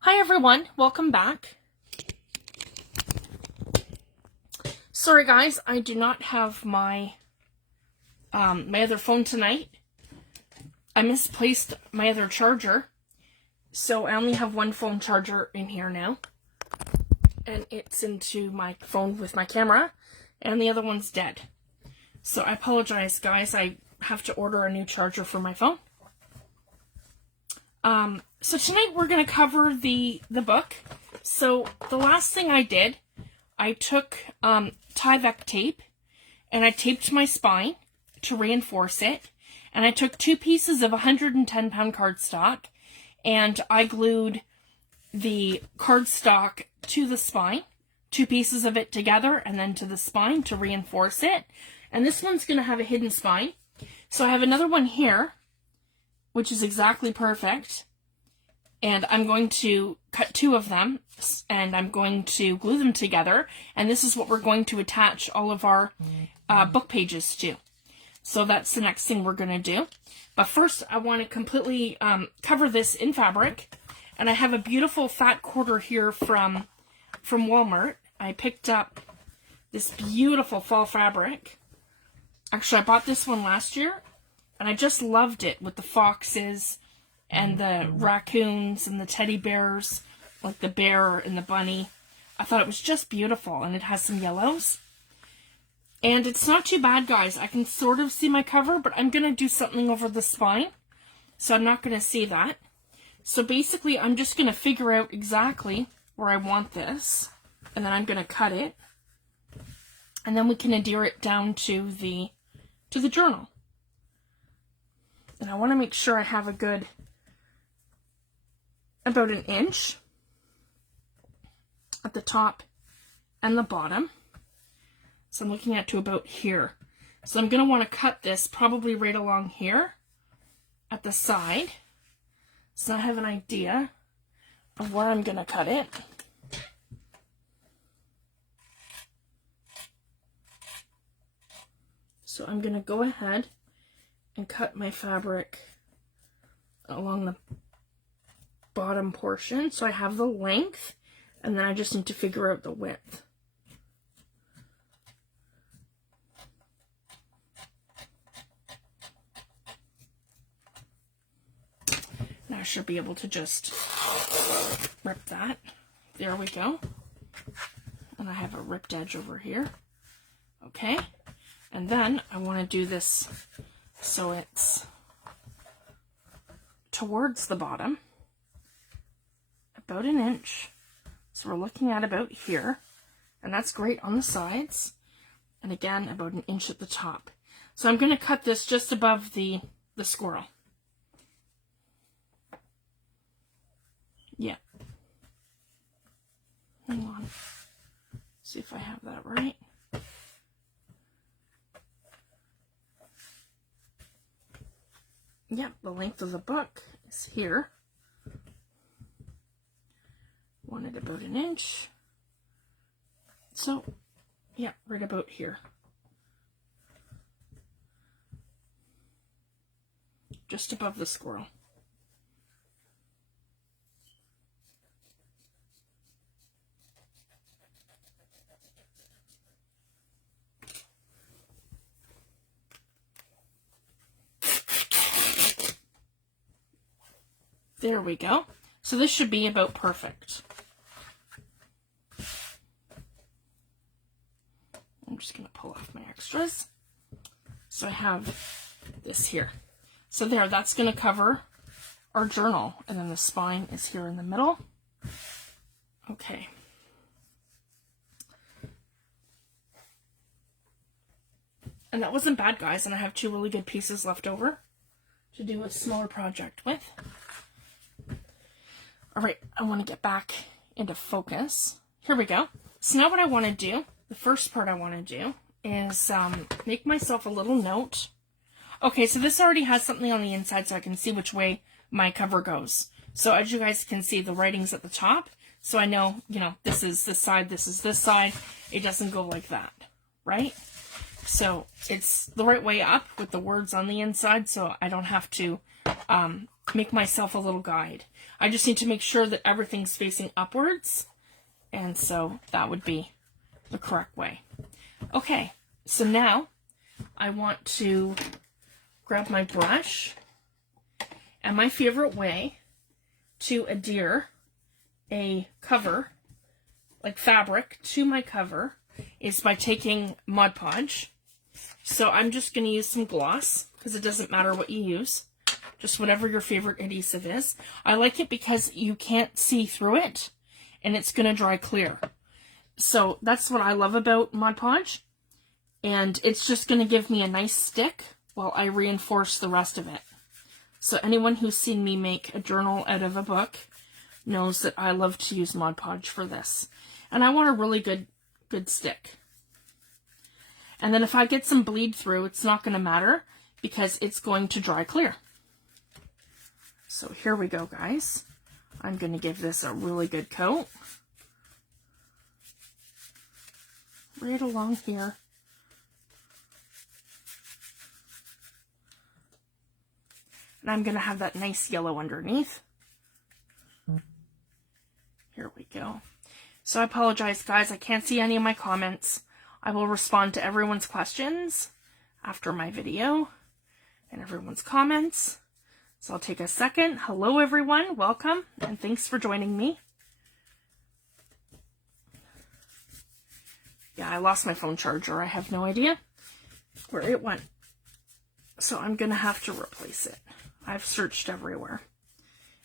Hi everyone, welcome back. Sorry guys, I do not have my my other phone tonight. I misplaced my other charger, so I only have one phone charger in here now. And it's into my phone with my camera, and the other one's dead. So I apologize guys, I have to order a new charger for my phone. So tonight we're going to cover the book. So the last thing I did, I took Tyvek tape and I taped my spine to reinforce it. And I took 2 pieces of 110-pound cardstock and I glued the cardstock to the spine, 2 pieces of it together and then to the spine to reinforce it. And this one's going to have a hidden spine. So I have another one here, which is exactly perfect. And I'm going to cut 2 of them, and I'm going to glue them together. And this is what we're going to attach all of our book pages to. So that's the next thing we're going to do. But first, I want to completely cover this in fabric. And I have a beautiful fat quarter here from Walmart. I picked up this beautiful fall fabric. Actually, I bought this one last year. And I just loved it with the foxes and the raccoons and the teddy bears, like the bear and the bunny. I thought it was just beautiful, and it has some yellows. And it's not too bad, guys. I can sort of see my cover, but I'm going to do something over the spine, so I'm not going to see that. So basically, I'm just going to figure out exactly where I want this, and then I'm going to cut it, and then we can adhere it down to the journal. And I want to make sure I have a good, about 1 inch at the top and the bottom. So I'm looking at to about here. So I'm going to want to cut this probably right along here at the side. So I have an idea of where I'm going to cut it. So I'm going to go ahead and cut my fabric along the bottom portion. So I have the length, and then I just need to figure out the width. Now I should be able to just rip that. There we go. And I have a ripped edge over here. Okay. And then I want to do this so it's towards the bottom, about 1 inch. So we're looking at about here, and that's great on the sides. And again, about 1 inch at the top. So I'm going to cut this just above the squirrel. Yeah. Hang on. See if I have that right. Yep, the length of the book is here. Wanted about 1 inch. So, yeah, right about here. Just above the squirrel. There we go. So this should be about perfect. I'm just going to pull off my extras. So I have this here. So there, that's going to cover our journal. And then the spine is here in the middle. Okay. And that wasn't bad, guys. And I have 2 really good pieces left over to do a smaller project with. All right, I want to get back into focus. Here we go. So now what I want to do, the first part I want to do is make myself a little note. Okay, so this already has something on the inside so I can see which way my cover goes. So as you guys can see, the writing's at the top. So I know, you know, this is this side, this is this side. It doesn't go like that, right? So it's the right way up with the words on the inside, so I don't have to make myself a little guide. I just need to make sure that everything's facing upwards, and so that would be the correct way. Okay, so now I want to grab my brush, and my favorite way to adhere a cover, like fabric, to my cover is by taking Mod Podge. So I'm just going to use some gloss, because it doesn't matter what you use. Just whatever your favorite adhesive is. I like it because you can't see through it, and it's going to dry clear. So that's what I love about Mod Podge. And it's just going to give me a nice stick while I reinforce the rest of it. So anyone who's seen me make a journal out of a book knows that I love to use Mod Podge for this. And I want a really good stick. And then if I get some bleed through, it's not going to matter because it's going to dry clear. So here we go, guys. I'm going to give this a really good coat. Right along here. And I'm going to have that nice yellow underneath. Here we go. So I apologize, guys. I can't see any of my comments. I will respond to everyone's questions after my video and everyone's comments. So I'll take a second. Hello, everyone. Welcome, and thanks for joining me. Yeah, I lost my phone charger. I have no idea where it went. So I'm going to have to replace it. I've searched everywhere.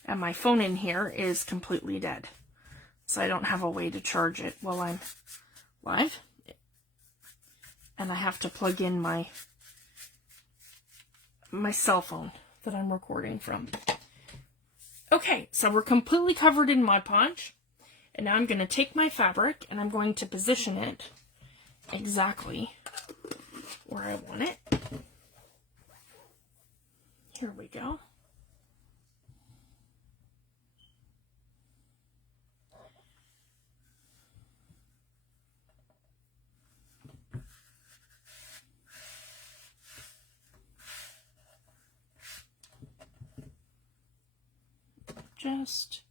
And my phone in here is completely dead. So I don't have a way to charge it while I'm live. And I have to plug in my cell phone that I'm recording from. Okay, so we're completely covered in Mod Podge. And now I'm going to take my fabric and I'm going to position it exactly where I want it. Here we go. Just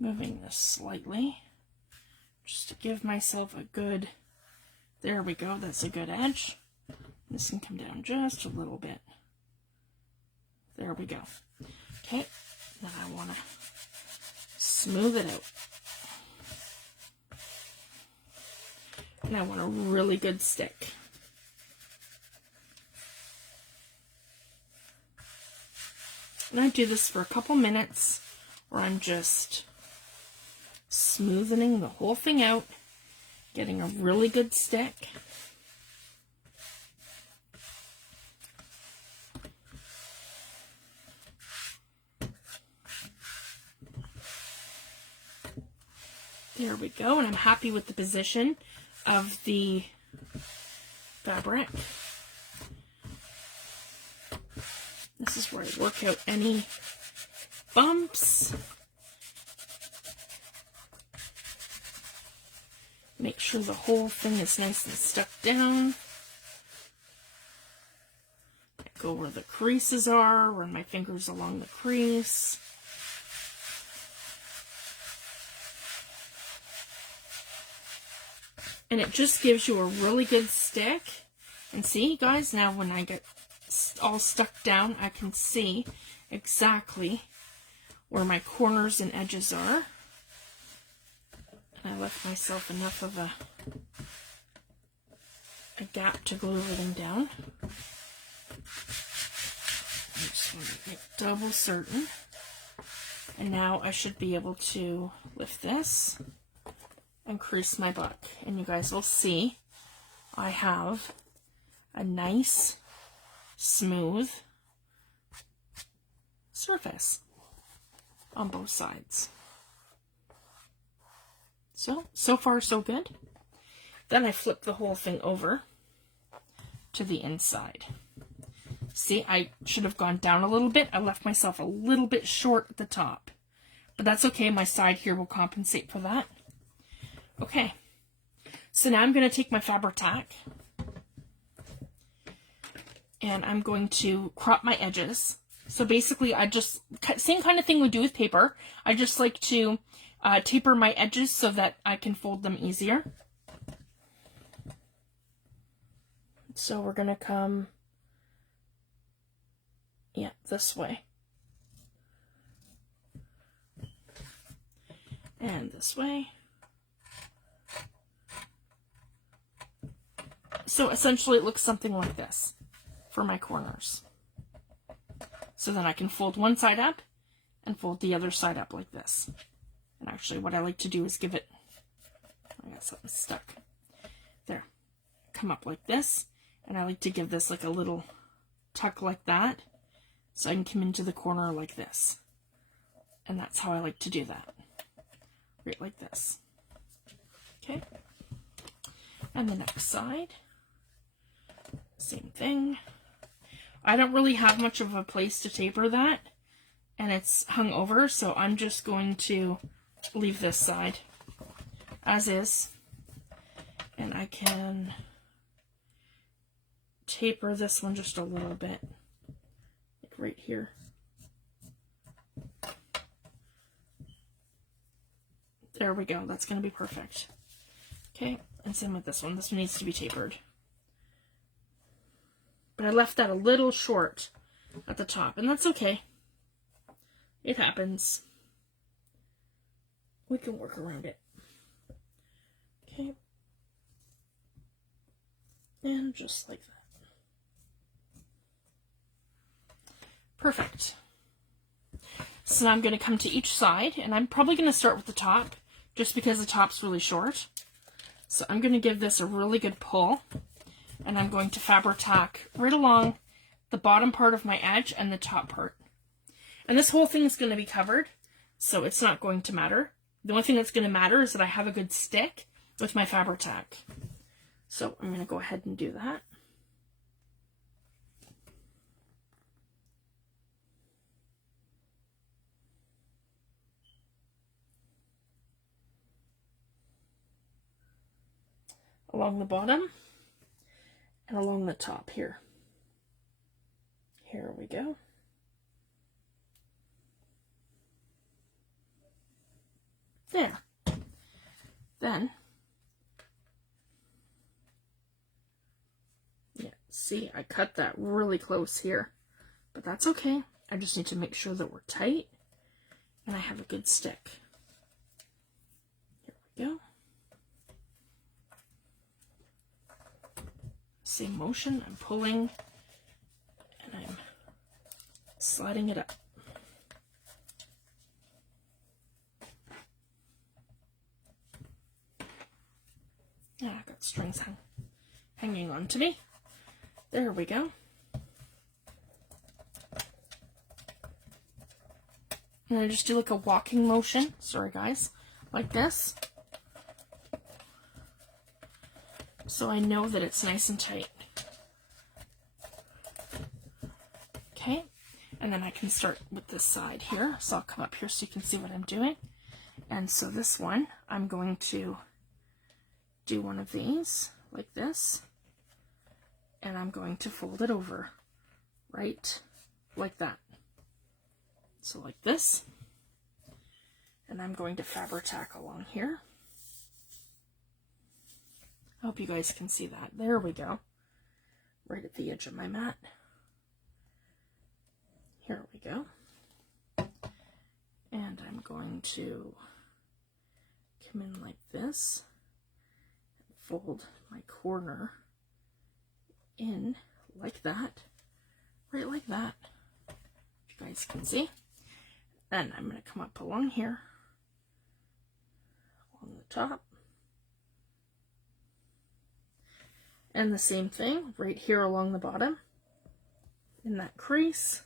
moving this slightly, just to give myself a good, there we go, that's a good edge. This can come down just a little bit. There we go. Okay, then I want to smooth it out. And I want a really good stick. And I do this for a couple minutes where I'm just smoothing the whole thing out, getting a really good stick. There we go, and I'm happy with the position of the fabric. This is where I work out any bumps. Make sure the whole thing is nice and stuck down. I go where the creases are, run my fingers along the crease. And it just gives you a really good stick. And see, guys, now when I get all stuck down, I can see exactly where my corners and edges are. And I left myself enough of a gap to glue everything down. I just want to make double certain. And now I should be able to lift this and crease my book. And you guys will see I have a nice, smooth surface on both sides. So far so good. Then I flip the whole thing over to the inside. See, I should have gone down a little bit. I left myself a little bit short at the top. But that's okay. My side here will compensate for that. Okay. So now I'm going to take my fabric tack. And I'm going to crop my edges So basically I just, same kind of thing we do with paper. I just like to taper my edges so that I can fold them easier. So we're going to come, yeah, this way. And this way. So essentially it looks something like this for my corners. So then I can fold one side up and fold the other side up like this. And actually what I like to do is give it, I got something stuck. There. Come up like this. And I like to give this like a little tuck like that. So I can come into the corner like this. And that's how I like to do that. Right like this. Okay. And the next side. Same thing. I don't really have much of a place to taper that, and it's hung over, so I'm just going to leave this side as is, and I can taper this one just a little bit, like right here. There we go, that's going to be perfect. Okay, and same with this one. This one needs to be tapered. But I left that a little short at the top, and that's okay. It happens. We can work around it. Okay. And just like that. Perfect. So now I'm going to come to each side, and I'm probably going to start with the top, just because the top's really short. So I'm going to give this a really good pull. And I'm going to fabric tack right along the bottom part of my edge and the top part. And this whole thing is going to be covered, so it's not going to matter. The only thing that's going to matter is that I have a good stick with my fabric tack. So I'm going to go ahead and do that. Along the bottom. And along the top here. Here we go. There. Then, yeah, see, I cut that really close here, but that's okay. I just need to make sure that we're tight and I have a good stick. Here we go. Same motion, I'm pulling and I'm sliding it up. Yeah, I've got strings hanging on to me. There we go. And I just do like a walking motion, sorry guys, like this. So I know that it's nice and tight. Okay, and then I can start with this side here. So I'll come up here so you can see what I'm doing. And so this one, I'm going to do one of these like this. And I'm going to fold it over right like that. So like this. And I'm going to fabric tack along here. I hope you guys can see that. There we go. Right at the edge of my mat. Here we go. And I'm going to come in like this. And fold my corner in like that. Right like that. If you guys can see. Then I'm going to come up along here. Along the top. And the same thing right here along the bottom in that crease.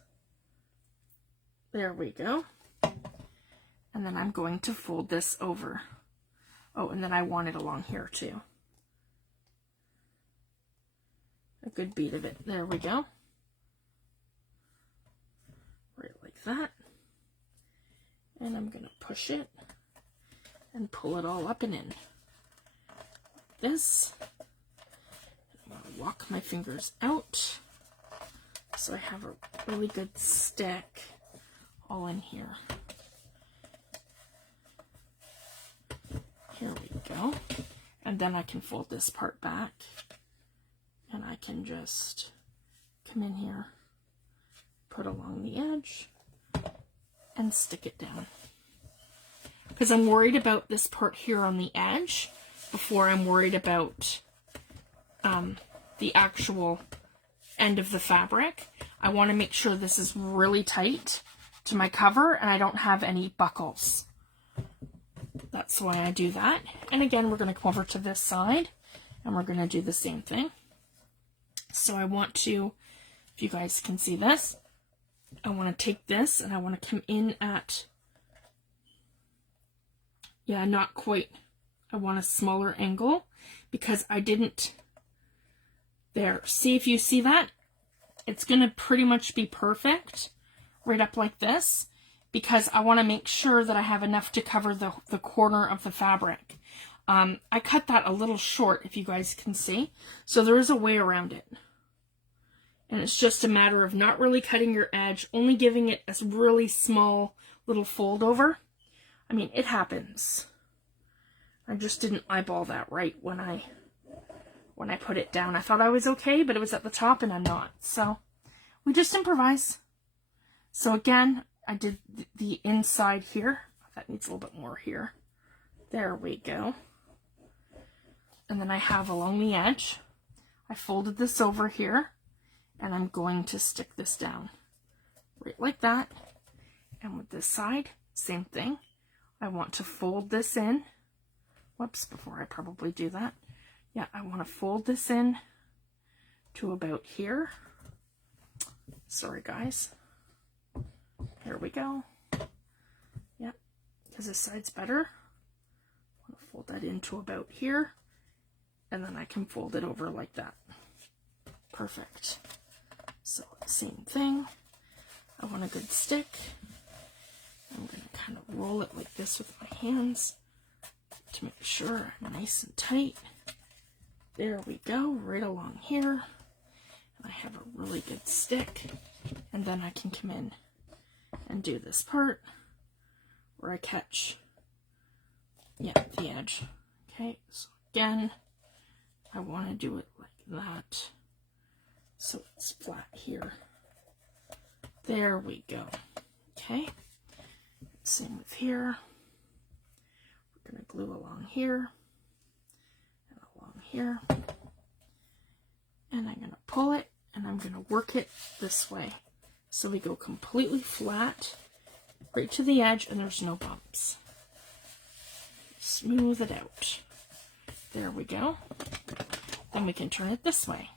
There we go. And then I'm going to fold this over. Oh, and then I want it along here too. A good beat of it. There we go. Right like that. And I'm going to push it and pull it all up and in. Like this. I'm going to walk my fingers out so I have a really good stick all in here. Here we go. And then I can fold this part back and I can just come in here, put along the edge and stick it down. Because I'm worried about this part here on the edge before I'm worried about the actual end of the fabric. I want to make sure this is really tight to my cover and I don't have any buckles. That's why I do that. And again, we're going to come over to this side and we're going to do the same thing. So I want to, if you guys can see this, I want to take this and I want to come in at, yeah, not quite. I want a smaller angle because I didn't, there. See if you see that? It's going to pretty much be perfect right up like this because I want to make sure that I have enough to cover the corner of the fabric. I cut that a little short, if you guys can see. So there is a way around it. And it's just a matter of not really cutting your edge, only giving it a really small little fold over. I mean, it happens. I just didn't eyeball that right when I put it down. I thought I was okay, but it was at the top and I'm not. So we just improvise. So again, I did the inside here. That needs a little bit more here. There we go. And then I have along the edge, I folded this over here and I'm going to stick this down right like that. And with this side, same thing. I want to fold this in. Whoops, before I probably do that. Yeah, I want to fold this in to about here. Sorry, guys. Here we go. Yep, because this side's better. I want to fold that into about here. And then I can fold it over like that. Perfect. So, same thing. I want a good stick. I'm going to kind of roll it like this with my hands to make sure I'm nice and tight. There we go, right along here. And I have a really good stick. And then I can come in and do this part where I catch, yeah, the edge. Okay, so again, I want to do it like that. So it's flat here. There we go. Okay. Same with here. We're going to glue along here and along here. And I'm going to pull it and I'm going to work it this way. So we go completely flat right to the edge and there's no bumps. Smooth it out. There we go. Then we can turn it this way.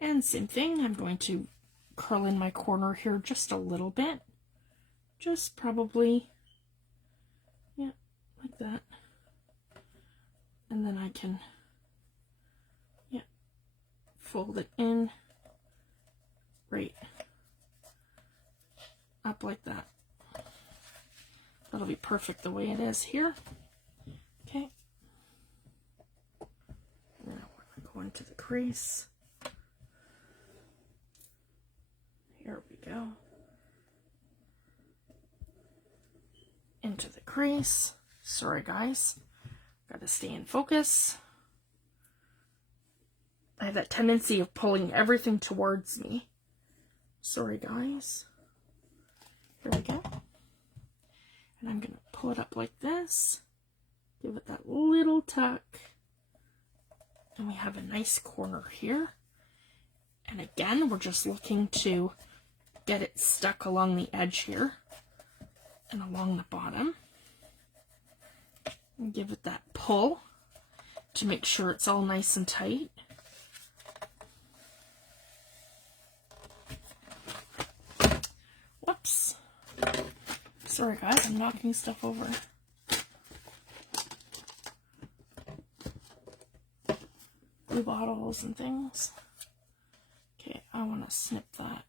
And same thing, I'm going to curl in my corner here just a little bit. Just probably, yeah, like that. And then I can, yeah, fold it in right up like that. That'll be perfect the way it is here. Okay. Now we're going to go into the crease. Here we go. Into the crease. Sorry guys, gotta stay in focus. I have that tendency of pulling everything towards me. Sorry guys. Here we go. And I'm gonna pull it up like this. Give it that little tuck. And we have a nice corner here. And again, we're just looking to get it stuck along the edge here and along the bottom. And give it that pull to make sure it's all nice and tight. Whoops. Sorry guys, I'm knocking stuff over. Glue bottles and things. Okay, I want to snip that.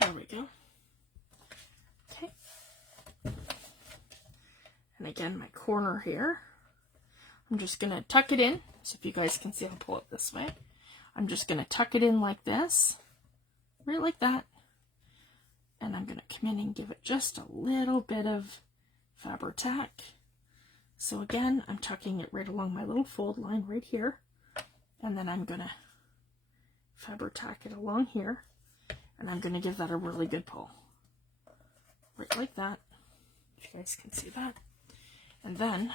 There we go. Okay. And again, my corner here. I'm just going to tuck it in. So if you guys can see, I'll pull it this way. I'm just going to tuck it in like this, right like that. And I'm going to come in and give it just a little bit of Fabri-Tac. So again, I'm tucking it right along my little fold line right here. And then I'm going to Fabri-Tac it along here. And I'm going to give that a really good pull. Right like that. If you guys can see that. And then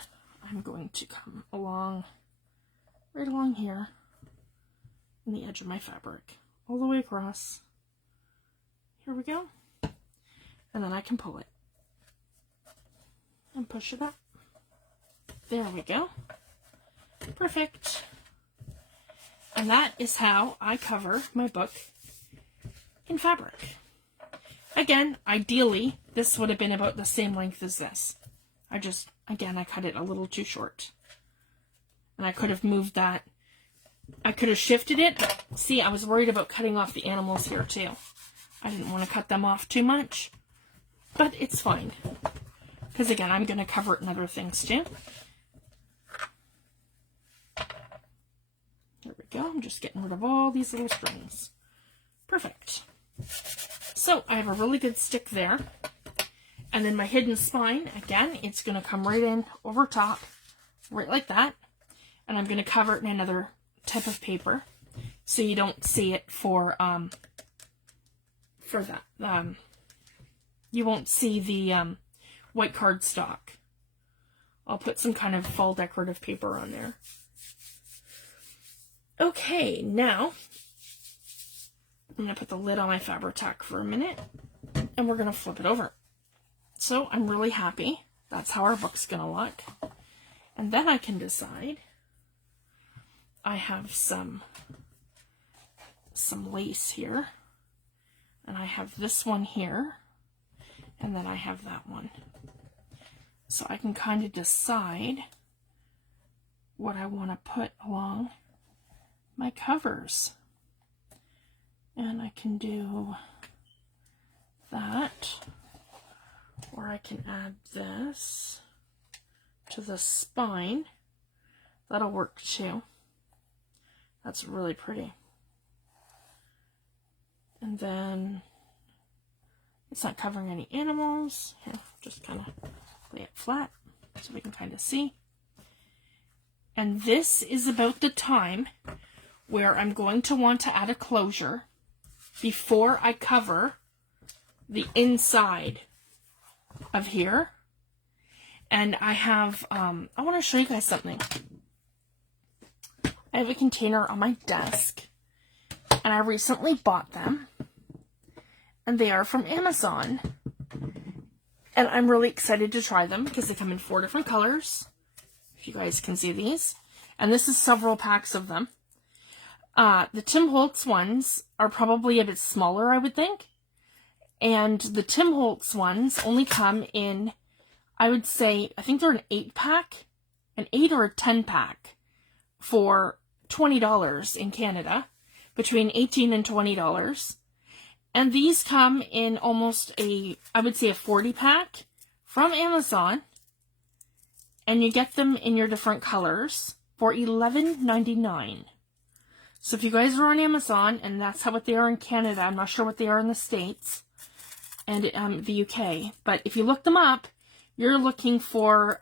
I'm going to come along, right along here, in the edge of my fabric, all the way across. Here we go. And then I can pull it and push it up. There we go. Perfect. And that is how I cover my book in fabric. Again, ideally, this would have been about the same length as this. Again, I cut it a little too short. And I could have moved that. I could have shifted it. See, I was worried about cutting off the animals here too. I didn't want to cut them off too much. But it's fine. Because again, I'm going to cover it in other things too. There we go. I'm just getting rid of all these little strings. Perfect. So I have a really good stick there. And then my hidden spine, again, it's going to come right in over top, right like that. And I'm going to cover it in another type of paper so you don't see it for that. You won't see the white cardstock. I'll put some kind of fall decorative paper on there. Okay, now I'm going to put the lid on my Fabri-Tac for a minute, and we're going to flip it over. So I'm really happy. That's how our book's going to look. And then I can decide. I have some lace here. And I have this one here. And then I have that one. So I can kind of decide what I want to put along my covers. And I can do that. Or I can add this to the spine. That'll work too. That's really pretty. And then it's not covering any animals. Here, just kind of lay it flat so we can kind of see. And this is about the time where I'm going to want to add a closure before I cover the inside of here. And I have, I want to show you guys something. I have a container on my desk, and I recently bought them, and they are from Amazon. And I'm really excited to try them because they come in 4 different colors. If you guys can see these. And this is several packs of them. The Tim Holtz ones are probably a bit smaller, I would think. And the Tim Holtz ones only come in, I would say, I think they're an 8-pack, an 8 or a 10-pack for $20 in Canada, between $18 and $20. And these come in almost I would say a 40-pack from Amazon. And you get them in your different colors for $11.99. So if you guys are on Amazon, and that's what they are in Canada, I'm not sure what they are in the States and the UK. But if you look them up, you're looking for,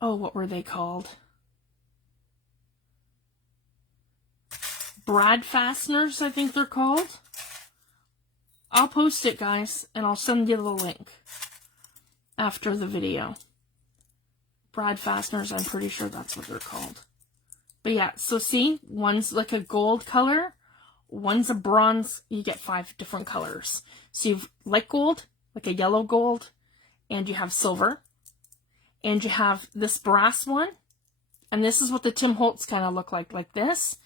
what were they called? Brad fasteners, I think they're called. I'll post it, guys, and I'll send you the link after the video. Brad fasteners, I'm pretty sure that's what they're called. But yeah, so see, one's like a gold color, one's a bronze. You get 5 different colors. So you've light gold, like a yellow gold, and you have silver, and you have this brass one, and this is what the Tim Holtz kind of look like this,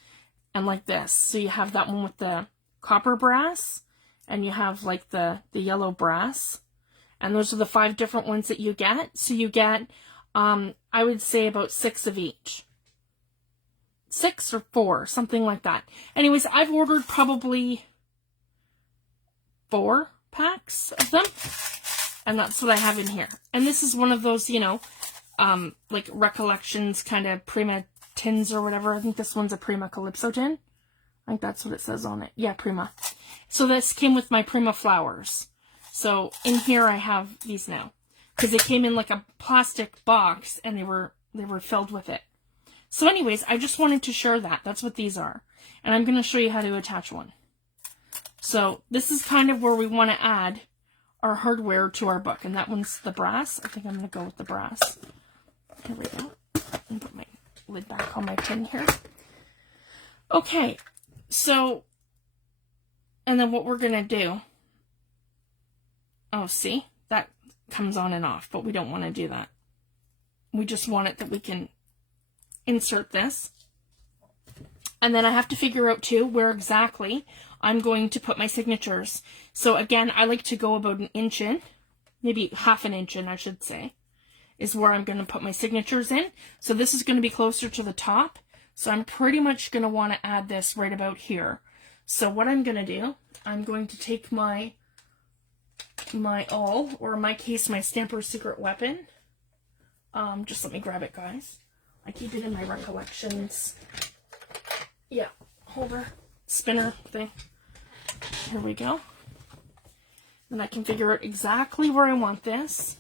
and like this. So you have that one with the copper brass, and you have like the yellow brass, and those are the 5 different ones that you get. So you get, I would say about 6 of each. 6 or 4, something like that. Anyways, I've ordered probably 4 packs of them, and that's what I have in here. And this is one of those, like Recollections kind of Prima tins or whatever. I think this one's a Prima Calypso tin. I think that's what it says on it. Yeah, Prima. So this came with my Prima flowers. So in here I have these now. Because they came in like a plastic box and they were filled with it. So anyways, I just wanted to share that. That's what these are. And I'm going to show you how to attach one. So this is kind of where we want to add our hardware to our book. And that one's the brass. I think I'm going to go with the brass. Here we go. And put my lid back on my tin here. Okay. So, and then what we're going to do. Oh, see? That comes on and off, but we don't want to do that. We just want it that we can insert this. And then I have to figure out too where exactly I'm going to put my signatures. So again, I like to go about 1 inch in, maybe half an inch in, I should say, is where I'm going to put my signatures in. So this is going to be closer to the top. So I'm pretty much going to want to add this right about here. So what I'm going to do, I'm going to take my awl, or in my case, my Stamper's Secret Weapon. Just let me grab it, guys. I keep it in my Recollections. Yeah, holder, spinner thing. Here we go. Then I can figure out exactly where I want this.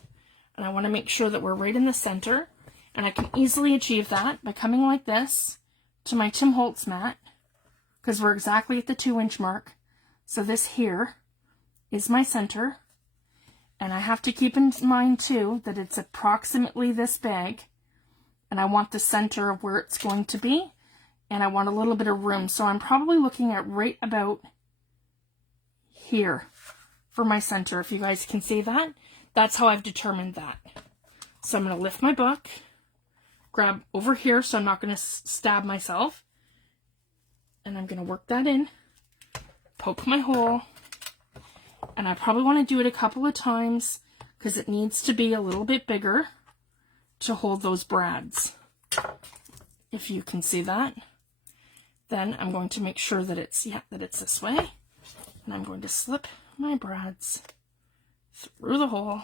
And I want to make sure that we're right in the center. And I can easily achieve that by coming like this to my Tim Holtz mat, because we're exactly at the 2 inch mark. So this here is my center. And I have to keep in mind too that it's approximately this big. And I want the center of where it's going to be. And I want a little bit of room. So I'm probably looking at right about here for my center. If you guys can see that, that's how I've determined that. So I'm going to lift my book, grab over here so I'm not going to stab myself. And I'm going to work that in, poke my hole. And I probably want to do it a couple of times because it needs to be a little bit bigger to hold those brads. If you can see that. Then I'm going to make sure that it's this way. And I'm going to slip my brads through the hole.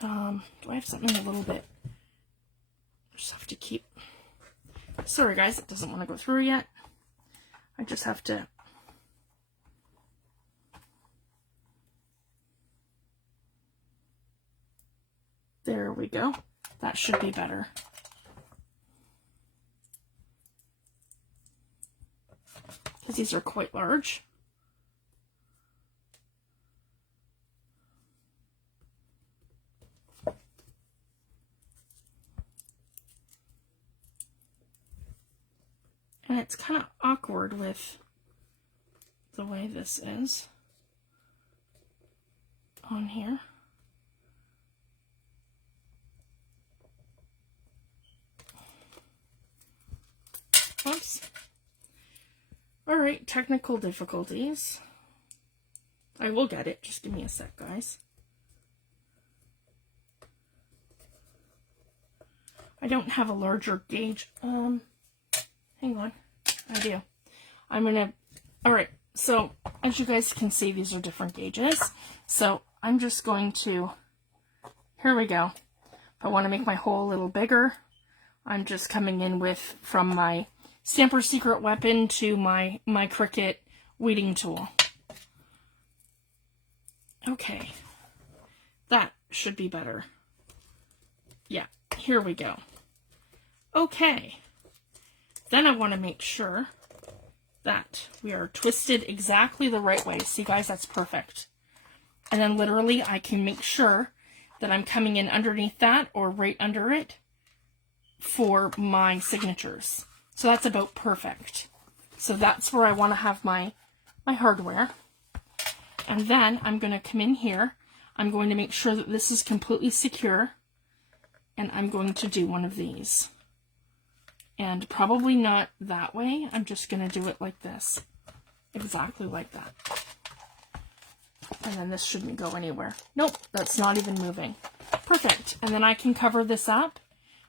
Do I have something a little bit? I just have to keep. Sorry guys, it doesn't want to go through yet. I just have to. There we go. That should be better. Because these are quite large. And it's kind of awkward with the way this is on here. Oops. Alright, technical difficulties. I will get it. Just give me a sec, guys. I don't have a larger gauge. Hang on. I do. I'm gonna... Alright, so as you guys can see, these are different gauges. So I'm just going to... Here we go. If I want to make my hole a little bigger, I'm just coming in with, from my Stamper's Secret Weapon to my Cricut weeding tool. Okay. That should be better. Yeah, here we go. Okay. Then I want to make sure that we are twisted exactly the right way. See guys, that's perfect. And then literally I can make sure that I'm coming in underneath that or right under it for my signatures. So that's about perfect. So that's where I want to have my hardware. And then I'm going to come in here. I'm going to make sure that this is completely secure. And I'm going to do one of these. And probably not that way. I'm just going to do it like this. Exactly like that. And then this shouldn't go anywhere. Nope, that's not even moving. Perfect. And then I can cover this up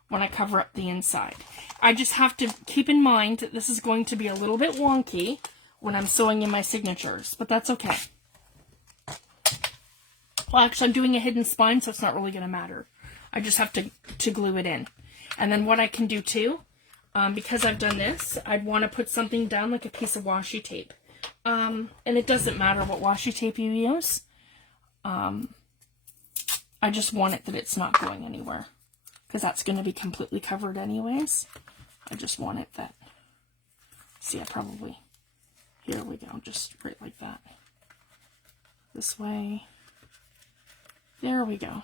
when I cover up the inside. I just have to keep in mind that this is going to be a little bit wonky when I'm sewing in my signatures, but that's okay. Well, actually, I'm doing a hidden spine, so it's not really going to matter. I just have to glue it in. And then what I can do too, because I've done this, I'd want to put something down like a piece of washi tape. And it doesn't matter what washi tape you use. I just want it that it's not going anywhere, because that's going to be completely covered anyways. I just want it that, see, I probably, here we go, just right like that. This way. There we go.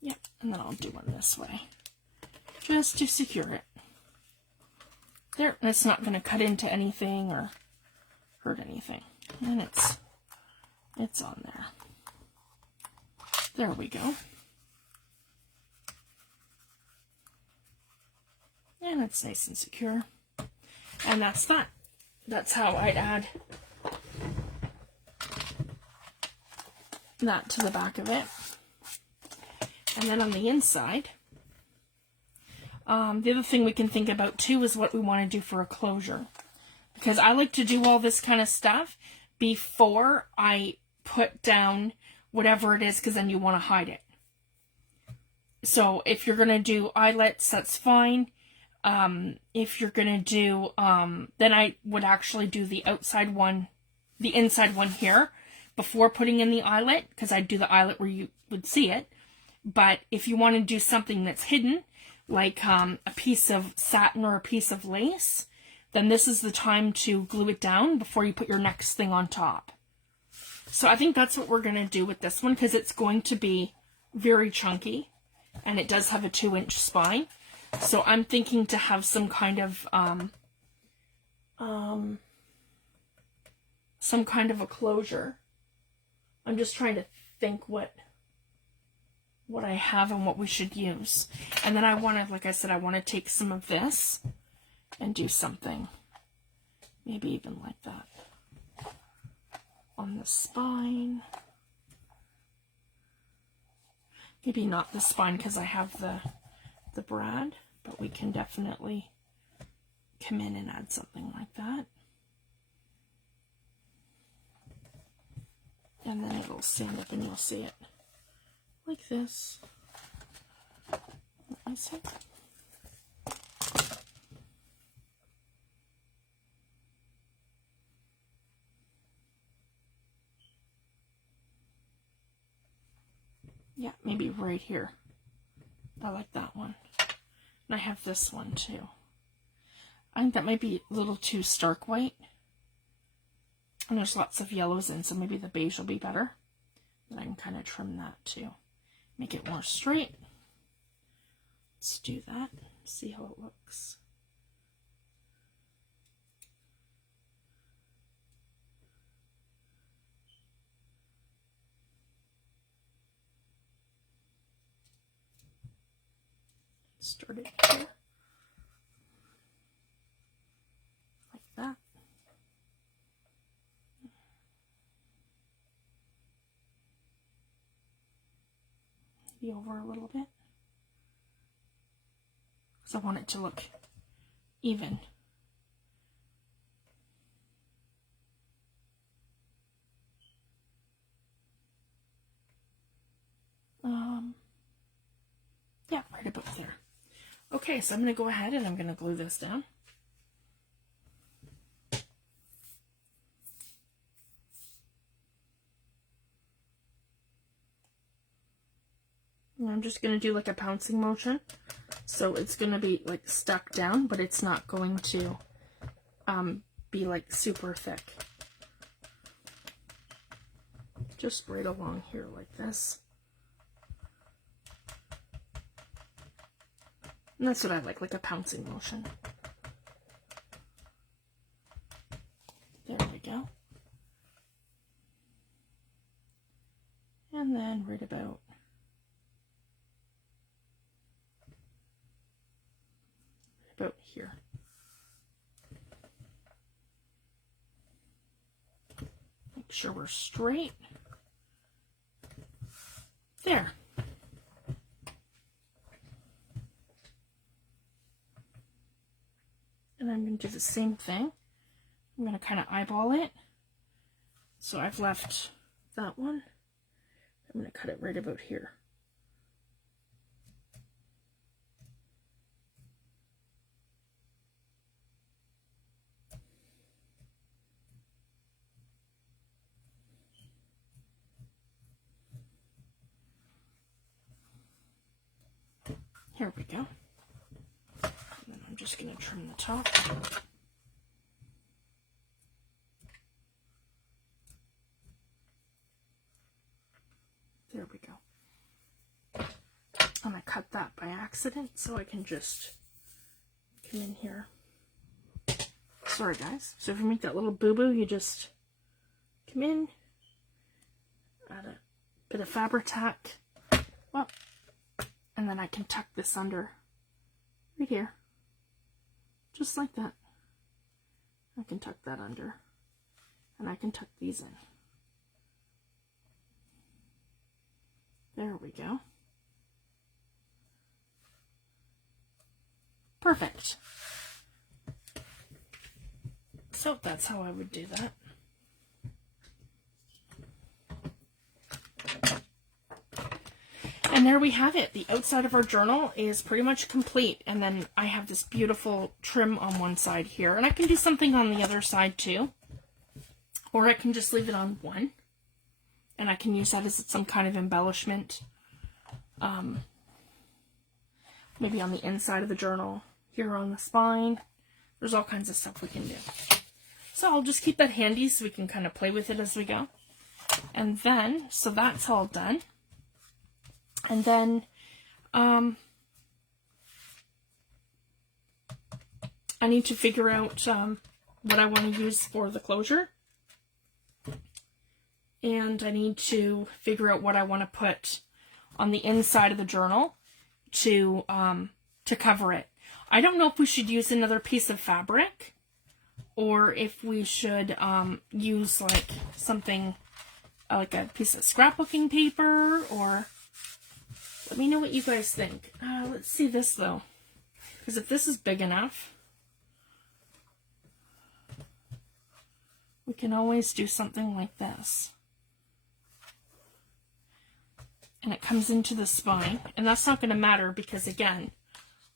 Yep, and then I'll do one this way, just to secure it. There, and it's not going to cut into anything or hurt anything. And it's on there. There we go. And it's nice and secure. And that's that. That's how I'd add that to the back of it. And then on the inside, the other thing we can think about too is what we want to do for a closure. Because I like to do all this kind of stuff before I put down whatever it is, because then you want to hide it. So if you're going to do eyelets, that's fine. If you're going to do, then I would actually do the outside one, the inside one here before putting in the eyelet, because I'd do the eyelet where you would see it. But if you want to do something that's hidden, like a piece of satin or a piece of lace, then this is the time to glue it down before you put your next thing on top. So I think that's what we're going to do with this one, because it's going to be very chunky, and it does have a 2-inch spine. So I'm thinking to have some kind of a closure. I'm just trying to think what I have and what we should use. And then I want to, like I said, I want to take some of this and do something, maybe even like that on the spine. Maybe not the spine because I have the brad, but we can definitely come in and add something like that. And then it'll stand up and you'll see it like this. Let me see. Yeah, maybe right here. I like that one. And I have this one too. I think that might be a little too stark white. And there's lots of yellows in, so maybe the beige will be better. And I can kind of trim that too. Make it more straight. Let's do that. See how it looks. Start it here. Like that. Maybe over a little bit. Because I want it to look even. Yeah, right about there. Okay, so I'm going to go ahead and I'm going to glue this down. And I'm just going to do like a pouncing motion. So it's going to be like stuck down, but it's not going to be like super thick. Just right along here like this. And that's what I like a pouncing motion. There we go. And then right about here. Make sure we're straight. There. And I'm going to do the same thing. I'm going to kind of eyeball it. So I've left that one. I'm going to cut it right about here. Here we go. And then I'm just going to trim the top. There we go. And I cut that by accident, so I can just come in here. Sorry guys. So if you make that little boo-boo, you just come in, add a bit of fabric tack, well, and then I can tuck this under right here, just like that. I can tuck that under, and I can tuck these in. There we go. Perfect. So that's how I would do that. And there we have it. The outside of our journal is pretty much complete. And then I have this beautiful trim on one side here. And I can do something on the other side too. Or I can just leave it on one. And I can use that as some kind of embellishment. Maybe on the inside of the journal. Here on the spine. There's all kinds of stuff we can do. So I'll just keep that handy so we can kind of play with it as we go. And then, so that's all done. And then I need to figure out what I want to use for the closure. And I need to figure out what I want to put on the inside of the journal to cover it. I don't know if we should use another piece of fabric or if we should use like something like a piece of scrapbooking paper, or let me know what you guys think. Let's see this though, because if this is big enough, we can always do something like this. And it comes into the spine, and that's not going to matter because again,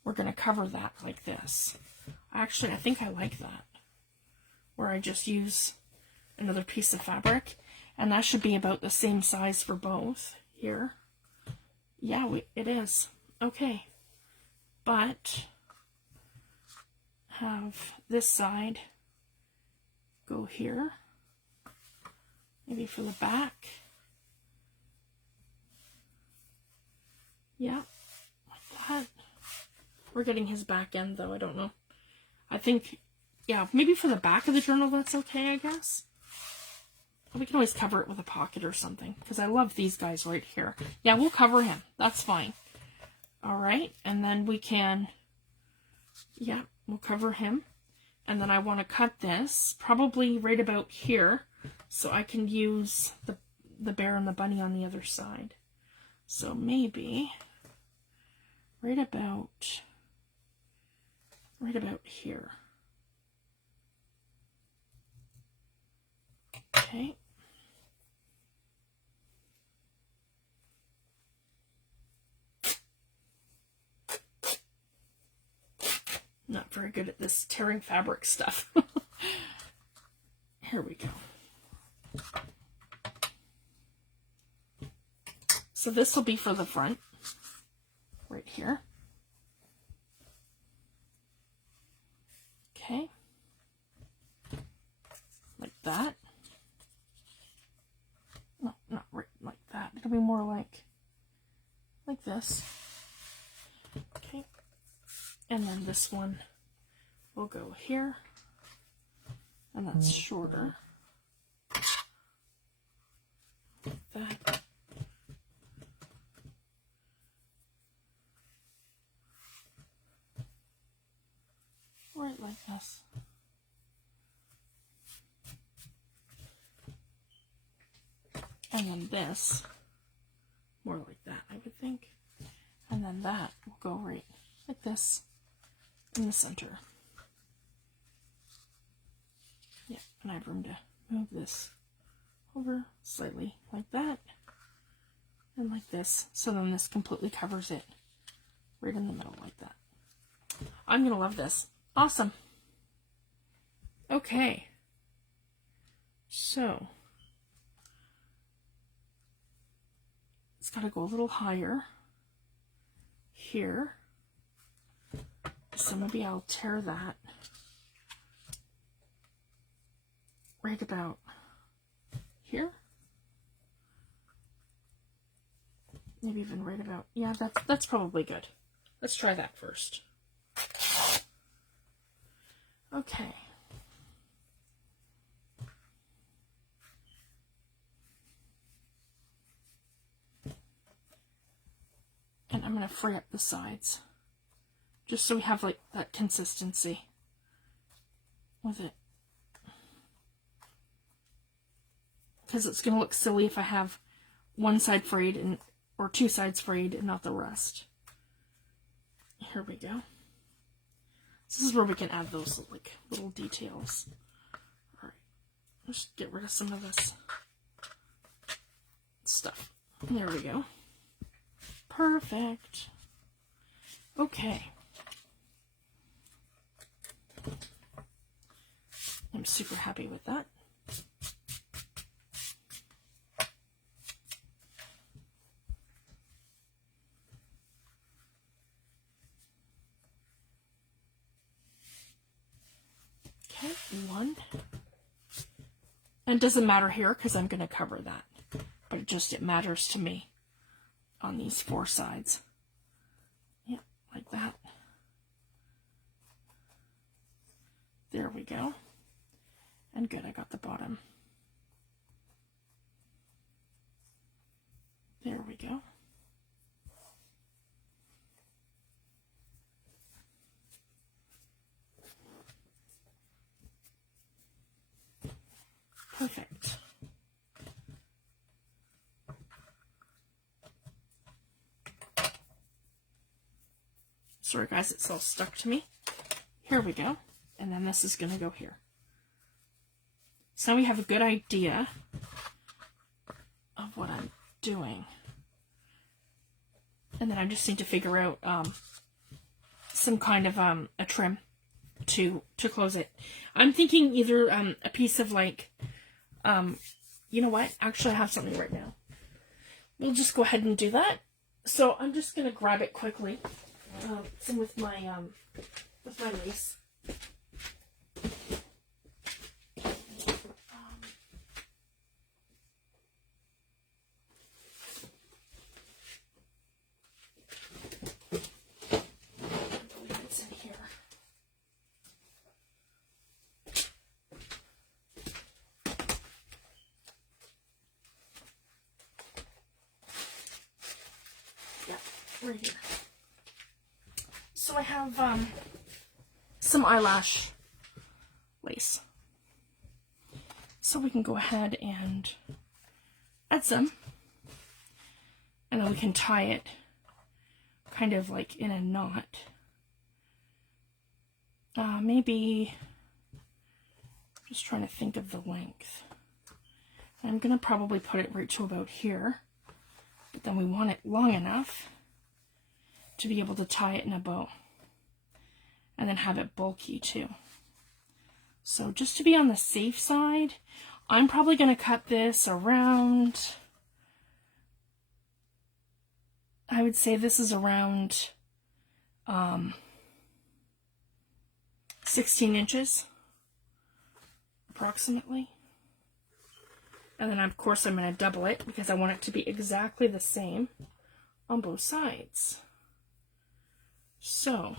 we're going to cover that like this. Actually, I think I like that, where I just use another piece of fabric, and that should be about the same size for both here. Yeah, it is. Okay. But have this side go here. Maybe for the back. Yeah, like that. We're getting his back end though, I don't know. I think, yeah, maybe for the back of the journal that's okay, I guess. We can always cover it with a pocket or something, because I love these guys right here. Yeah, we'll cover him. That's fine. All right, and then we can, yeah, we'll cover him. And then I want to cut this probably right about here, so I can use the bear and the bunny on the other side. So maybe right about here. Okay. Not very good at this tearing fabric stuff. Here we go. So this will be for the front, right here. Okay. Like that. No, not right like that. It'll be more like this. Okay. And then this one will go here. And that's shorter. Like that. Right like this. And then this, more like that, I would think. And then that will go right like this in the center. Yeah, and I have room to move this over slightly like that and like this. So then this completely covers it right in the middle like that. I'm going to love this. Awesome. Okay. So it's got to go a little higher here. So maybe I'll tear that right about here. Maybe even right about, yeah, that's probably good. Let's try that first. Okay. And I'm going to fray up the sides, just so we have like that consistency with it. Because it's going to look silly if I have one side frayed and or two sides frayed and not the rest. Here we go. This is where we can add those like little details. All right, just get rid of some of this stuff. There we go. Perfect. Okay. I'm super happy with that. Okay, one. And it doesn't matter here because I'm going to cover that. But it matters to me on these four sides. Yeah, like that. There we go. And good, I got the bottom. There we go. Perfect. Sorry guys, it's all stuck to me. Here we go. And then this is going to go here. So now we have a good idea of what I'm doing. And then I just need to figure out some kind of a trim to close it. I'm thinking either a piece of like, you know what? Actually, I have something right now. We'll just go ahead and do that. So I'm just going to grab it quickly. Some with my lace. Right here. So I have some eyelash lace. So we can go ahead and add some. And then we can tie it kind of like in a knot. Maybe, just trying to think of the length. I'm going to probably put it right to about here. But then we want it long enough to be able to tie it in a bow and then have it bulky too. So just to be on the safe side, I'm probably going to cut this around, I would say this is around 16 inches approximately. And then of course I'm going to double it because I want it to be exactly the same on both sides. So,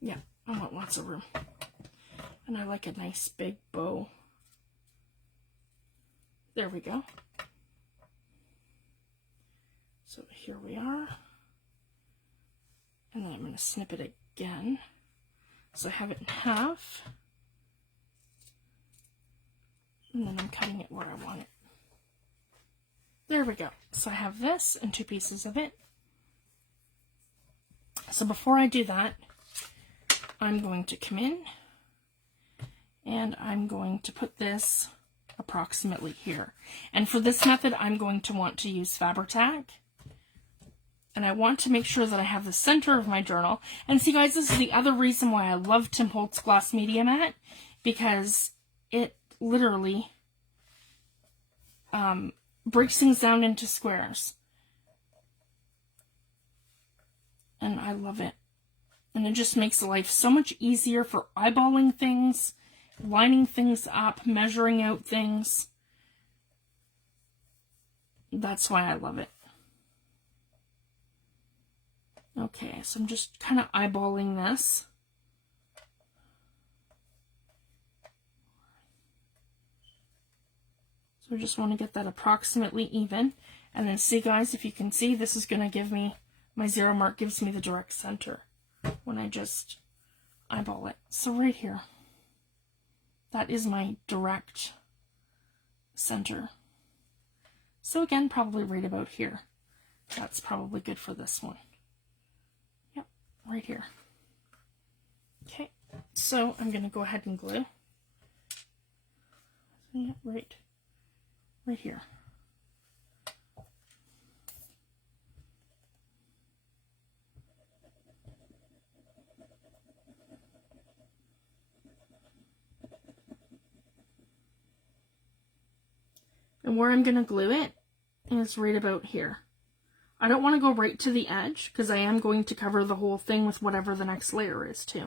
yeah, I want lots of room. And I like a nice big bow. There we go. So here we are. And then I'm going to snip it again. So I have it in half. And then I'm cutting it where I want it. There we go. So I have this and two pieces of it. So before I do that, I'm going to come in And I'm going to put this approximately here. And for this method, I'm going to want to use Fabri-Tac. And I want to make sure that I have the center of my journal. And see, guys, this is the other reason why I love Tim Holtz Gloss Media Mat, because it literally breaks things down into squares. And I love it. And it just makes life so much easier for eyeballing things, lining things up, measuring out things. That's why I love it. Okay, so I'm just kind of eyeballing this. So I just want to get that approximately even. And then see, guys, if you can see, this is going to give me, my zero mark gives me the direct center when I just eyeball it. So right here, that is my direct center. So again, probably right about here. That's probably good for this one. Yep, right here. Okay, so I'm going to go ahead and glue. Yeah, right here. And where I'm going to glue it is right about here. I don't want to go right to the edge because I am going to cover the whole thing with whatever the next layer is too.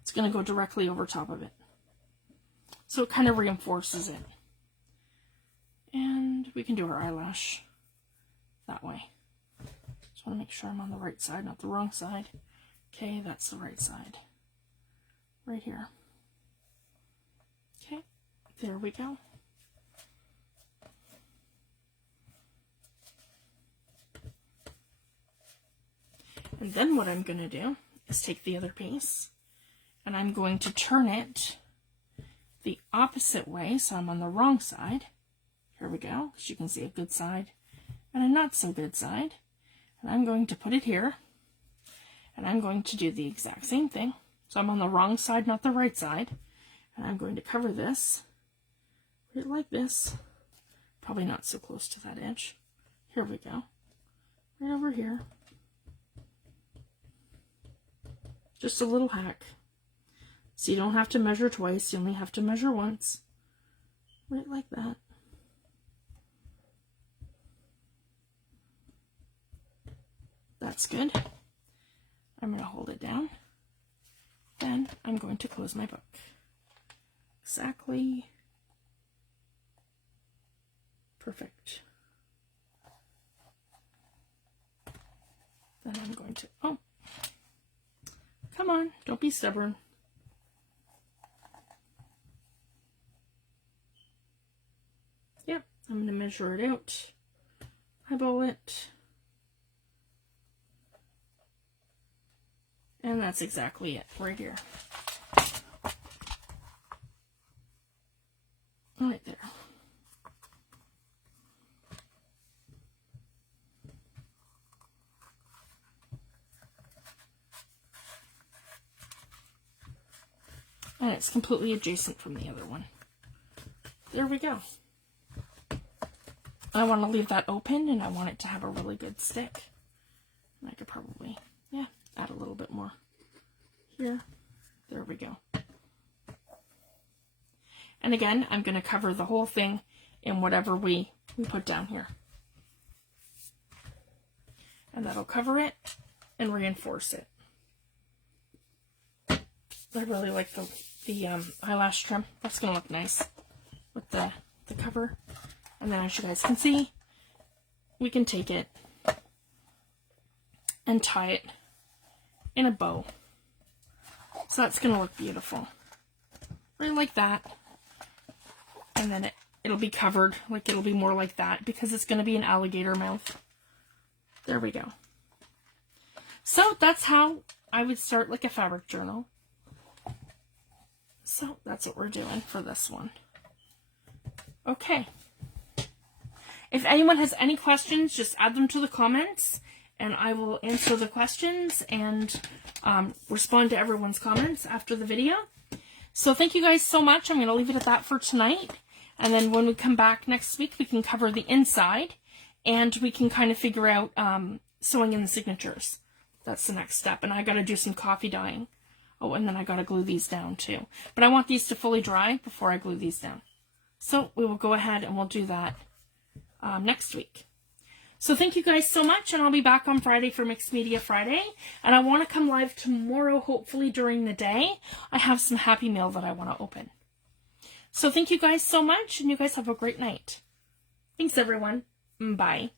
It's going to go directly over top of it. So it kind of reinforces it. And we can do our eyelash that way. Just want to make sure I'm on the right side, not the wrong side. Okay, that's the right side. Right here. Okay, there we go. And then what I'm going to do is take the other piece and I'm going to turn it the opposite way, so I'm on the wrong side. Here we go. As you can see, a good side and a not so good side. And I'm going to put it here and I'm going to do the exact same thing. So I'm on the wrong side, not the right side. And I'm going to cover this right like this. Probably not so close to that edge. Here we go. Right over here. Just a little hack. So you don't have to measure twice, you only have to measure once. Right like that. That's good. I'm going to hold it down. Then I'm going to close my book. Exactly. Perfect. Then I'm going to, oh, come on, don't be stubborn. Yep, I'm going to measure it out, eyeball it, and that's exactly it, right here. Right there. And it's completely adjacent from the other one. There we go. I want to leave that open and I want it to have a really good stick. And I could probably, yeah, add a little bit more here. There we go. And again, I'm going to cover the whole thing in whatever we put down here. And that'll cover it and reinforce it. I really like the eyelash trim. That's going to look nice with the cover. And then as you guys can see, we can take it and tie it in a bow. So that's going to look beautiful. Right like that. And then it'll be covered, like it'll be more like that because it's going to be an alligator mouth. There we go. So that's how I would start like a fabric journal. So that's what we're doing for this one. Okay. If anyone has any questions, just add them to the comments and I will answer the questions and respond to everyone's comments after the video. So thank you guys so much. I'm going to leave it at that for tonight. And then when we come back next week, we can cover the inside and we can kind of figure out sewing in the signatures. That's the next step. And I got to do some coffee dyeing. Oh, and then I got to glue these down too. But I want these to fully dry before I glue these down. So we will go ahead and we'll do that next week. So thank you guys so much, and I'll be back on Friday for Mixed Media Friday. And I want to come live tomorrow, hopefully during the day. I have some Happy Mail that I want to open. So thank you guys so much, and you guys have a great night. Thanks, everyone. Bye.